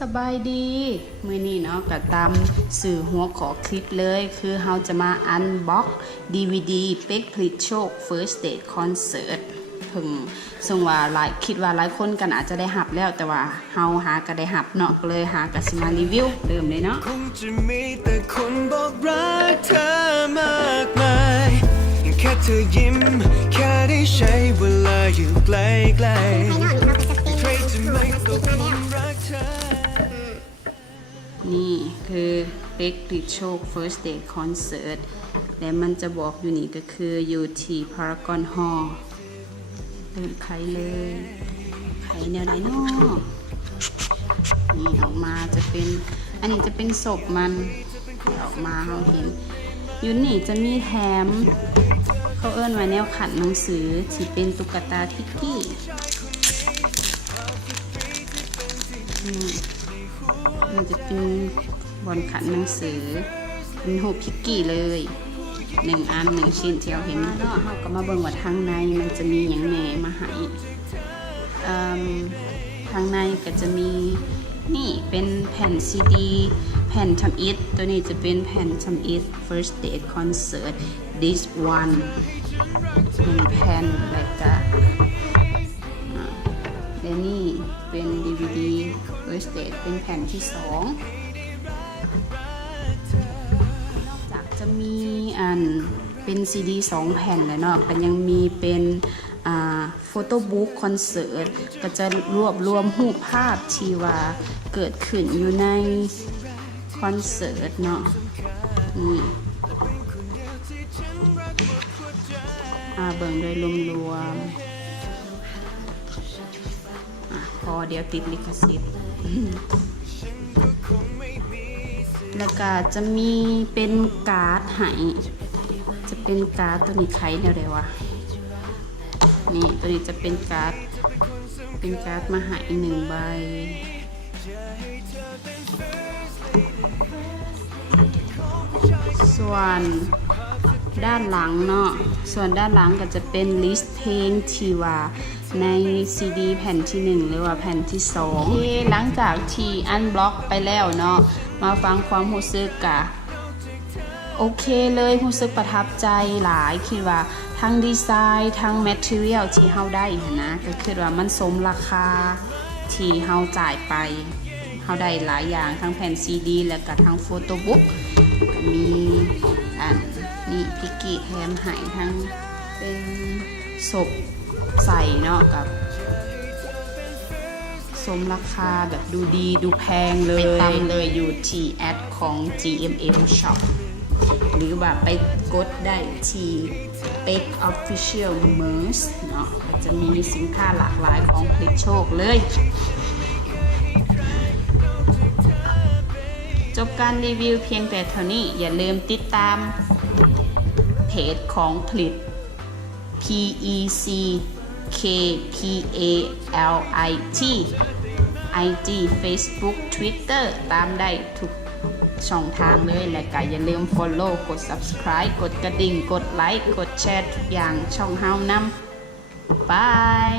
สบายดีมื้อนี้เนาะก็ตามสื่อหัวขอคลิปเลยคือเฮาจะมาอันบ็อก DVD เป็กผลิตโชค First Date Concert ถึงซึ่งว่าคิดว่าหลายคนกันอาจจะได้หับแล้วแต่ว่าเฮาหาก็ได้หับเนาะก็เลยหาก็สิมารีวิวเริ่มเลยเนาะคงจะมีแต่คนบอกรักเธอมากมายแค่เธอยิ้มแค่ได้ใช้เวลาอยู่ใกล้ๆใครจะไม่ตกหลุมรักเธอนี่คือเป็กผลิตโชค First Date Concert และมันจะบอกอยู่นี่ก็คืออยู่ที่ Paragon Hall เริ่มไขเลยไขแนวไหนเนาะนี่ออกมาจะเป็นอันนี้จะเป็นศพมันออกมาเราเห็นอยู่นี่จะมีแถมเขาเอิ้นว่าแนวขัดหนังสือที่เป็นตุ๊กตาทิกกี้มันจะเป็นบอลขัดหนังสือเป็นรูปพิกกี้เลย1 อัน 1 ชิ้นที่เราเห็นเนาะเราก็มาเบิ่งว่าทางในมันจะมีอย่างแหน่มาให้ทางในก็จะมีนี่เป็นแผ่นซีดีแผ่นทำอิฐตัวนี้จะเป็นแผ่นทำอิฐ First Date Concert This One 1 แผ่นแล้วก็และนี่เป็น DVD First Date เป็นแผ่นที่ 2นอกจากจะมีเป็นซีดี2 แผ่นแล้วเนาะก็ยังมีเป็นโฟโต้บุ๊กคอนเสิร์ตก็จะรวบรวมรูปภาพที่ว่าเกิดขึ้นอยู่ในคอนเสิร์ตเนาะนี่เบิ่งโดยรวมพอเดี๋ยวติดลิขสิทธิ์แล้วก็จะมีเป็นการ์ดให้จะเป็นการ์ดตัวนี้ใครแนวใดวะนี่ตัวนี้จะเป็นการ์ดมาให้1 ใบส่วนด้านหลังเนาะส่วนด้านหลังก็จะเป็นลิสต์เพลงที่ว่าในซีดีแผ่นที่1หรือว่าแผ่นที่2หลังจากที่อันบล็อกไปแล้วเนาะมาฟังความรู้สึกกะโอเคเลยรู้สึกประทับใจหลายคิดว่าทั้งดีไซน์ทั้งแมททีเรียลที่เฮาได้นะก็คือว่ามันสมราคาที่เฮาจ่ายไปเฮาได้หลายอย่างทั้งแผ่นซีดีแล้วก็ทั้งโฟโต้บุ๊กมีนี่พิกกี้แถมให้ทั้งเป็นศพใส่เนาะกับสมราคาแบบดูดีดูแพงเลยไปตามเลยอยู่ที่แอดของ GMM Shop หรือว่าไปกดได้ที่ เป็ก Official Merch เนาะจะมีสินค้าหลากหลายของผลิตโชคเลยจบการรีวิวเพียงแต่เท่านี้อย่าลืมติดตามเพจของผลิต PECKPALIT IG Facebook Twitter ตามได้ทุกช่องทางเลยและก็อย่าลืม follow กด subscribe กดกระดิ่งกดไลค์กดแชร์ทุกอย่างช่องเฮานำบาย